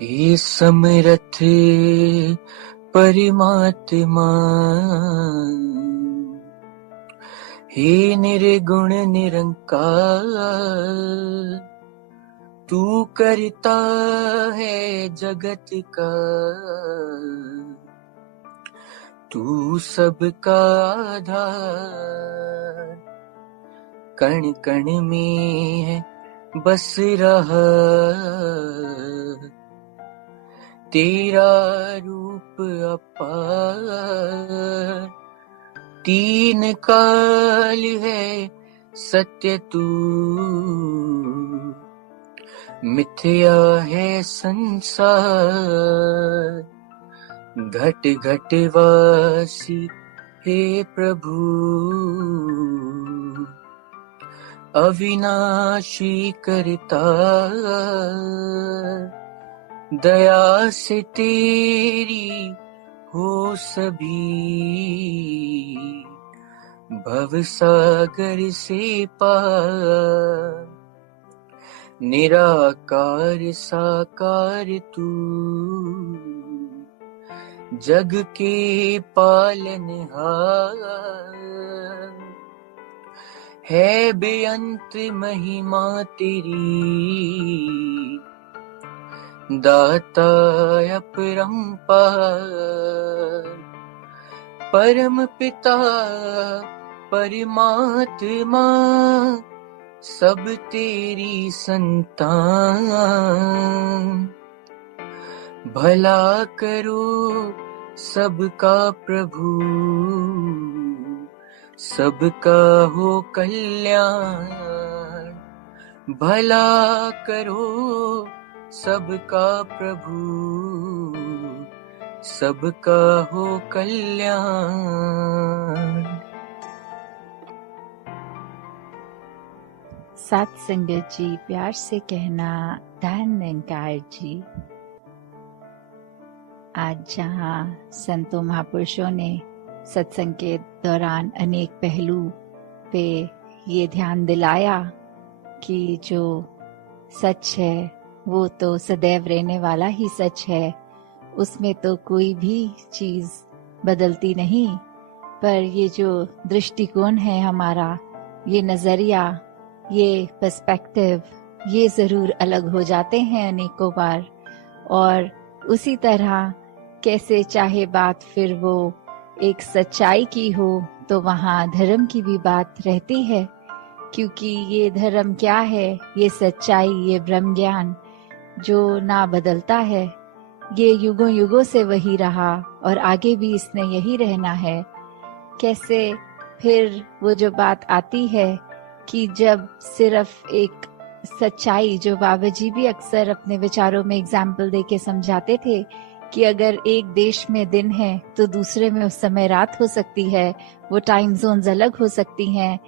हे समरथ परमात्मा, हे निर्गुण निरंकार, तू करता है जगत का, तू सबका आधार। कण कण में है बस रहा तेरा रूप अपार। तीन काल है सत्य तू, मिथ्या है संसार। घट घट वासी हे प्रभु, अविनाशी करतार। दया से तेरी हो सभी, भव सागर से पार। निराकार साकार तू, जग के पालनहार। है बेअंत महिमा तेरी, दाता अपरंपार। परम पिता परमात्मा, सब तेरी संतान। भला करो सबका प्रभु, सबका हो कल्याण। भला करो सबका प्रभु, सबका हो कल्याण। सात संगत जी, प्यार से कहना धन निरंकार जी। आज जहाँ संतों महापुरुषों ने सत्संग के दौरान अनेक पहलू पे ये ध्यान दिलाया कि जो सच है वो तो सदैव रहने वाला ही सच है, उसमें तो कोई भी चीज बदलती नहीं। पर ये जो दृष्टिकोण है हमारा, ये नजरिया, ये पर्सपेक्टिव, ये जरूर अलग हो जाते हैं अनेकों बार। और उसी तरह कैसे चाहे बात फिर वो एक सच्चाई की हो, तो वहाँ धर्म की भी बात रहती है। क्योंकि ये धर्म क्या है, ये सच्चाई, ये ब्रह्म ज्ञान जो ना बदलता है, ये युगों युगों से वही रहा और आगे भी इसने यही रहना है। कैसे फिर वो जो बात आती है कि जब सिर्फ एक सच्चाई, जो बाबा जी भी अक्सर अपने विचारों में एग्जाम्पल देके समझाते थे कि अगर एक देश में दिन है तो दूसरे में उस समय रात हो सकती है, वो टाइम जोन्स अलग हो सकती हैं।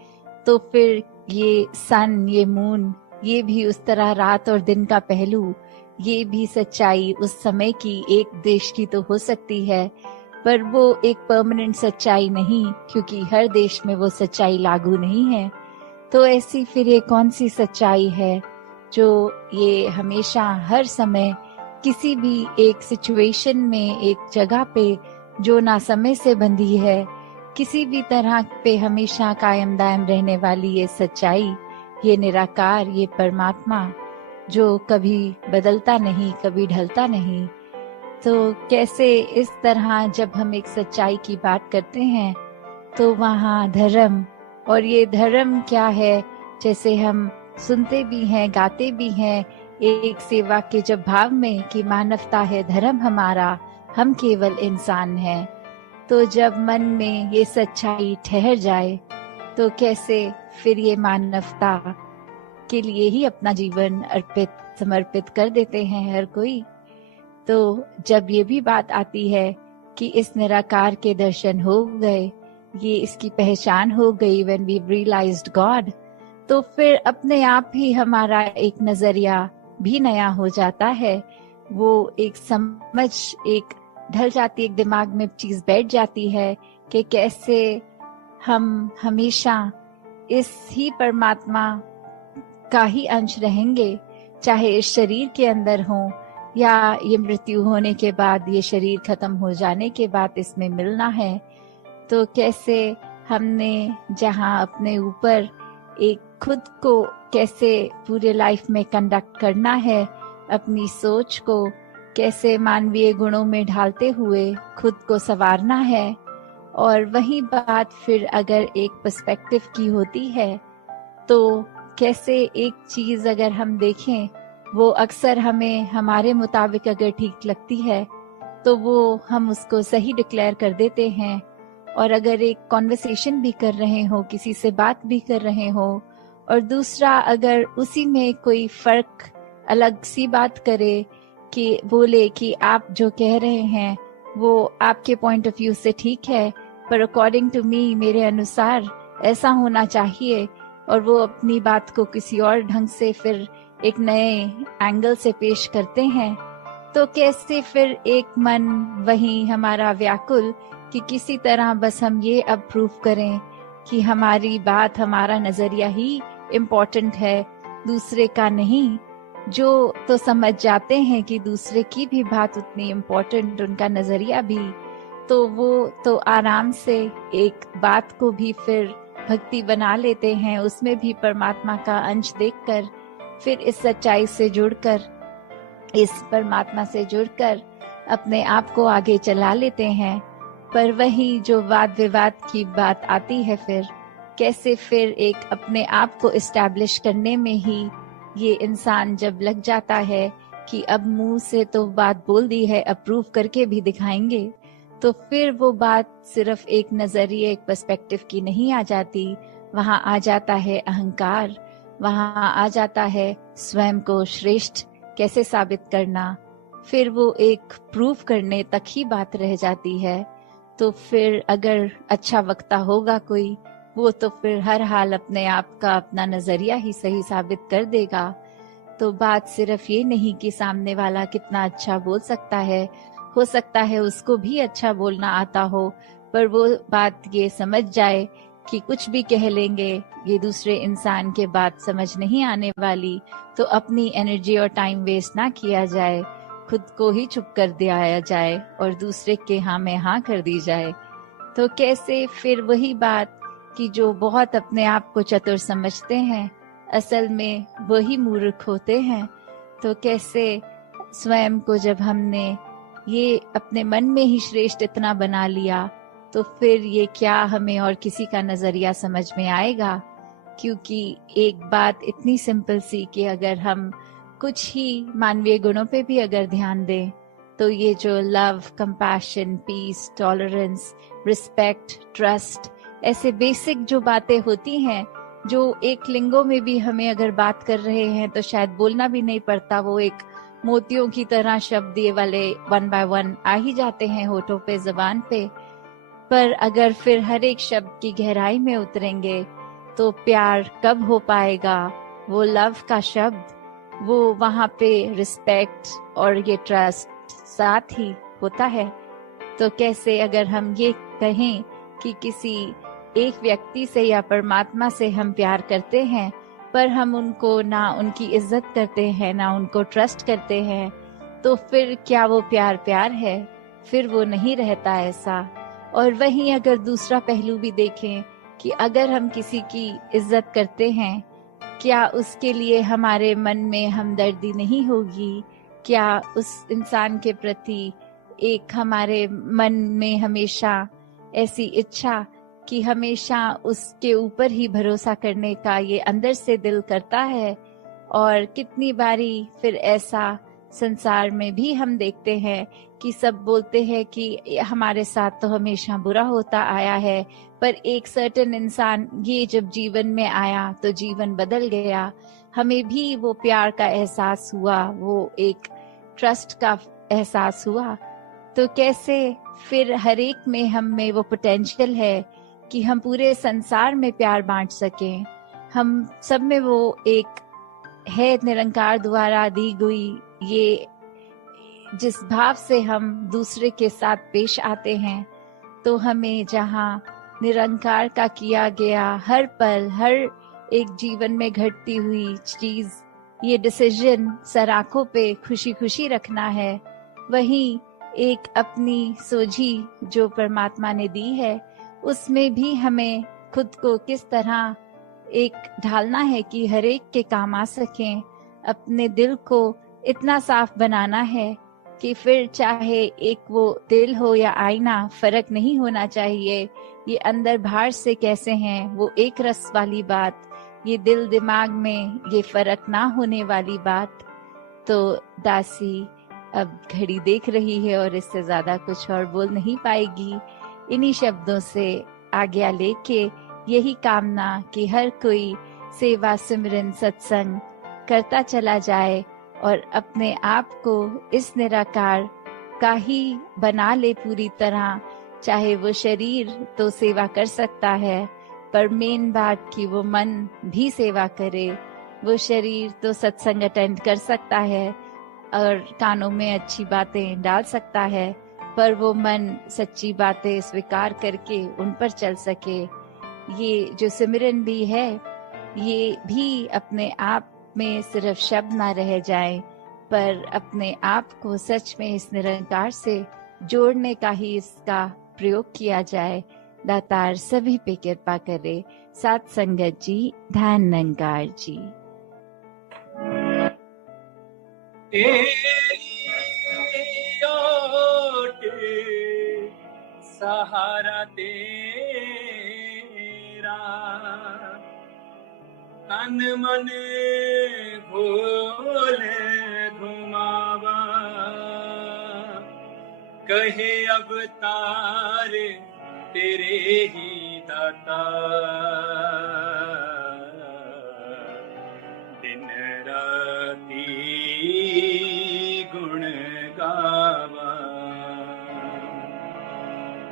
तो फिर ये सन, ये मून, ये भी उस तरह रात और दिन का पहलू, ये भी सच्चाई उस समय की एक देश की तो हो सकती है, पर वो एक परमानेंट सच्चाई नहीं, क्योंकि हर देश में वो सच्चाई लागू नहीं है। तो ऐसी फिर ये कौन सी सच्चाई है जो ये हमेशा हर समय किसी भी एक सिचुएशन में, एक जगह पे जो ना समय से बंधी है, किसी भी तरह पे हमेशा कायम दायम रहने वाली ये सच्चाई, ये निराकार, ये परमात्मा जो कभी बदलता नहीं, कभी ढलता नहीं। तो कैसे इस तरह जब हम एक सच्चाई की बात करते हैं तो वहाँ धर्म, और ये धर्म क्या है, जैसे हम सुनते भी हैं, गाते भी हैं एक सेवा के जब भाव में कि मानवता है धर्म हमारा, हम केवल इंसान हैं। तो जब मन में ये सच्चाई ठहर जाए तो कैसे फिर ये मानवता के लिए ही अपना जीवन अर्पित, समर्पित कर देते हैं हर कोई। तो जब ये भी बात आती है कि इस निराकार के दर्शन हो गए, ये इसकी पहचान हो गई, when we realized God, तो फिर अपने आप ही हमारा एक नजरिया भी नया हो जाता है। वो एक समझ एक ढल जाती, एक दिमाग में चीज बैठ जाती है कि कैसे हम हमेशा इस ही परमात्मा का ही अंश रहेंगे, चाहे इस शरीर के अंदर हो या ये मृत्यु होने के बाद, ये शरीर खत्म हो जाने के बाद इसमें मिलना है। तो कैसे हमने जहाँ अपने ऊपर एक खुद को कैसे पूरे लाइफ में कंडक्ट करना है, अपनी सोच को कैसे मानवीय गुणों में ढालते हुए खुद को संवारना है। और वही बात फिर अगर एक पर्सपेक्टिव की होती है, तो कैसे एक चीज अगर हम देखें, वो अक्सर हमें हमारे मुताबिक अगर ठीक लगती है तो वो हम उसको सही डिक्लेयर कर देते हैं। और अगर एक कॉन्वर्सेशन भी कर रहे हो, किसी से बात भी कर रहे हो, और दूसरा अगर उसी में कोई फर्क अलग सी बात करे, कि बोले कि आप जो कह रहे हैं वो आपके पॉइंट ऑफ व्यू से ठीक है, पर अकॉर्डिंग टू मी, मेरे अनुसार ऐसा होना चाहिए, और वो अपनी बात को किसी और ढंग से फिर एक नए एंगल से पेश करते हैं, तो कैसे फिर एक मन वही हमारा व्याकुल कि किसी तरह बस हम ये अब प्रूव करें कि हमारी बात, हमारा नजरिया ही इम्पोर्टेंट है, दूसरे का नहीं। जो तो समझ जाते हैं कि दूसरे की भी बात उतनी इम्पोर्टेंट, उनका नजरिया भी, तो वो तो आराम से एक बात को भी फिर भक्ति बना लेते हैं, उसमें भी परमात्मा का अंश देखकर, फिर इस सच्चाई से जुड़कर, इस परमात्मा से जुड़कर अपने आप को आगे चला लेते हैं। पर वही जो वाद विवाद की बात आती है, फिर कैसे फिर एक अपने आप को इस्टेब्लिश करने में ही ये इंसान जब लग जाता है कि अब मुंह से तो बात बोल दी है, अप्रूव करके भी दिखाएंगे, तो फिर वो बात सिर्फ एक नजरिए, एक पर्सपेक्टिव की नहीं आ जाती, वहाँ आ जाता है अहंकार, वहाँ आ जाता है स्वयं को श्रेष्ठ कैसे साबित करना, फिर वो एक प्रूव करने तक ही बात रह जाती है। तो फिर अगर अच्छा वक्ता होगा कोई, वो तो फिर हर हाल अपने आप का अपना नजरिया ही सही साबित कर देगा। तो बात सिर्फ ये नहीं कि सामने वाला कितना अच्छा बोल सकता है, हो सकता है उसको भी अच्छा बोलना आता हो, पर वो बात ये समझ जाए कि कुछ भी कह लेंगे, ये दूसरे इंसान के बात समझ नहीं आने वाली, तो अपनी एनर्जी और टाइम वेस्ट ना किया जाए, खुद को ही चुप कर दिया जाए और दूसरे के हाँ में हाँ कर दी जाए। तो कैसे फिर वही बात कि जो बहुत अपने आप को चतुर समझते हैं, असल में वही मूर्ख होते हैं। तो कैसे स्वयं को जब हमने ये अपने मन में ही श्रेष्ठ इतना बना लिया, तो फिर ये क्या हमें और किसी का नजरिया समझ में आएगा। क्योंकि एक बात इतनी सिंपल सी कि अगर हम कुछ ही मानवीय गुणों पे भी अगर ध्यान दें, तो ये जो love, compassion, peace, tolerance, respect, trust, ऐसे बेसिक जो बातें होती हैं, जो एक लिंगों में भी हमें अगर बात कर रहे हैं तो शायद बोलना भी नहीं पड़ता, वो एक मोतियों की तरह शब्द ये वाले वन बाय वन आ ही जाते हैं होठों पे, जबान पे। पर अगर फिर हर एक शब्द की गहराई में उतरेंगे तो प्यार कब हो पाएगा, वो लव का शब्द, वो वहाँ पे रिस्पेक्ट और ये ट्रस्ट साथ ही होता है। तो कैसे अगर हम ये कहें कि किसी एक व्यक्ति से या परमात्मा से हम प्यार करते हैं, पर हम उनको ना उनकी इज्जत करते हैं, ना उनको ट्रस्ट करते हैं, तो फिर क्या वो प्यार प्यार है? फिर वो नहीं रहता ऐसा। और वहीं अगर दूसरा पहलू भी देखें कि अगर हम किसी की इज्जत करते हैं, क्या उसके लिए हमारे मन में हमदर्दी नहीं होगी? क्या उस इंसान के प्रति एक हमारे मन में हमेशा ऐसी इच्छा कि हमेशा उसके ऊपर ही भरोसा करने का ये अंदर से दिल करता है? और कितनी बारी फिर ऐसा संसार में भी हम देखते हैं कि सब बोलते हैं कि हमारे साथ तो हमेशा बुरा होता आया है, पर एक सर्टेन इंसान ये जब जीवन में आया तो जीवन बदल गया, हमें भी वो प्यार का एहसास हुआ, वो एक ट्रस्ट का एहसास हुआ। तो कैसे फिर हर एक में हम में वो पोटेंशियल है कि हम पूरे संसार में प्यार बांट सकें। हम सब में वो एक है निरंकार द्वारा दी गई, ये जिस भाव से हम दूसरे के साथ पेश आते हैं, तो हमें जहाँ निरंकार का किया गया हर पल, हर एक जीवन में घटती हुई चीज ये डिसीजन सर आंखों पे खुशी खुशी रखना है, वहीं एक अपनी सोझी जो परमात्मा ने दी है उसमें भी हमें खुद को किस तरह एक ढालना है कि हर एक के काम आ सकें। अपने दिल को इतना साफ बनाना है कि फिर चाहे एक वो दिल हो या आईना, फर्क नहीं होना चाहिए। ये अंदर बाहर से कैसे हैं वो एक रस वाली बात, ये दिल दिमाग में ये फर्क ना होने वाली बात। तो दासी अब घड़ी देख रही है और इससे ज्यादा कुछ और बोल नहीं पाएगी। इन्हीं शब्दों से आज्ञा लेके यही कामना कि हर कोई सेवा सिमरन सत्संग करता चला जाए और अपने आप को इस निराकार का ही बना ले पूरी तरह। चाहे वो शरीर तो सेवा कर सकता है, पर मेन बात कि वो मन भी सेवा करे। वो शरीर तो सत्संग अटेंड कर सकता है और कानों में अच्छी बातें डाल सकता है, पर वो मन सच्ची बातें स्वीकार करके उन पर चल सके। ये जो सिमरन भी है ये भी अपने आप में सिर्फ शब्द ना रह जाए, पर अपने आप को सच में इस निरंकार से जोड़ने का ही इसका प्रयोग किया जाए। दातार सभी पे कृपा करे। साथ संगत जी, ध्यान निरंकार जी। सहारा तेरा तन मन घोले घुमावा, कहे अवतार तेरे ही दाता, दिन राती गुण गावा,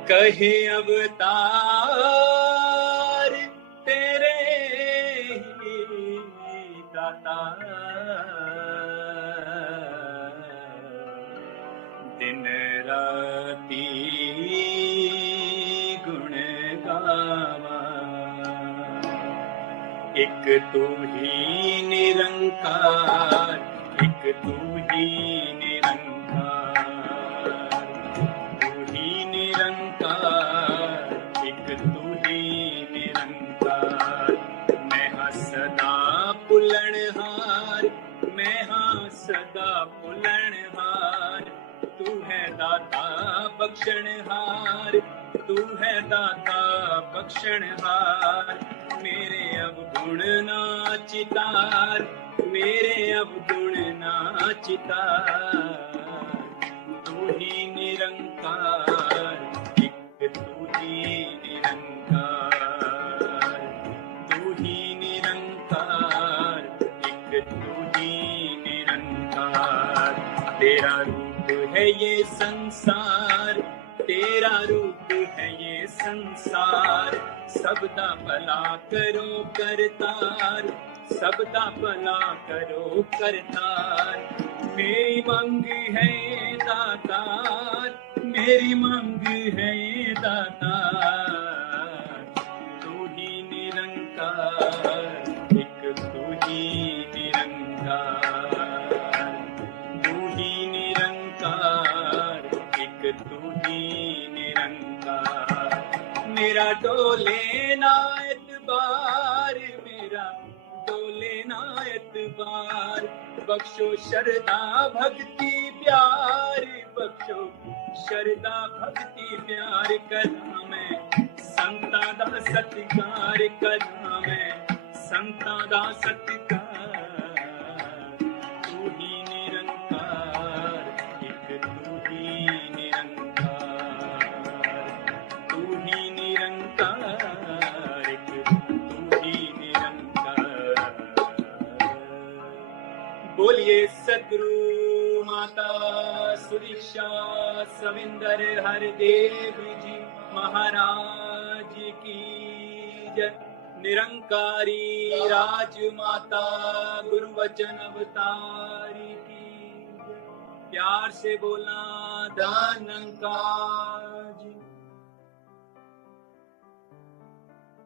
कहे अवतार तेरे ही दाता, दिन राती गुण गावा। एक तू ही निरंकार, एक तू ही निरंकार, तू ही निरंकार, एक तू ही निरंकार। मैं हाँ सदा पुलनहार, मैं हाँ सदा पुलनहार, तू है दाता बख्शनहार, तू है दाता बख्शनहार। मेरे अब गुण ना चितार, मेरे अब गुण ना चितार। तू ही निरंकार, एक तू ही निरंकार, तू ही निरंकार, एक तू ही निरंकार। तेरा रूप है ये संसार, तेरा रूप है ये संसार। सबदा भला करो करतार, सबदा भला करो करतार। मेरी मांग है दातार, मेरी मांग है दातार। तू ही निरंकार, एक तू ही निरंकार, तू ही निरंकार, एक तू ही निरंकार। मेरा डोले ना एतबार, मेरा डोले ना एतबार। बख्शो शरदा भक्ति प्यार, बख्शो शरदा भक्ति प्यार। करा मैं संतां दा सत्कार, करा मैं संतां दा सत्कार। तू ही निरंकार, एक तू ही निरंकार, तू ही निरंकार, एक तू ही निरंकार। बोलिए सद्गुरु माता सुदीक्षा सविंदर हरदेव जी महाराज की जय। निरंकारी राजमाता गुरु वचन अवतारी की जय। प्यार से बोलना धन्यंकार जी।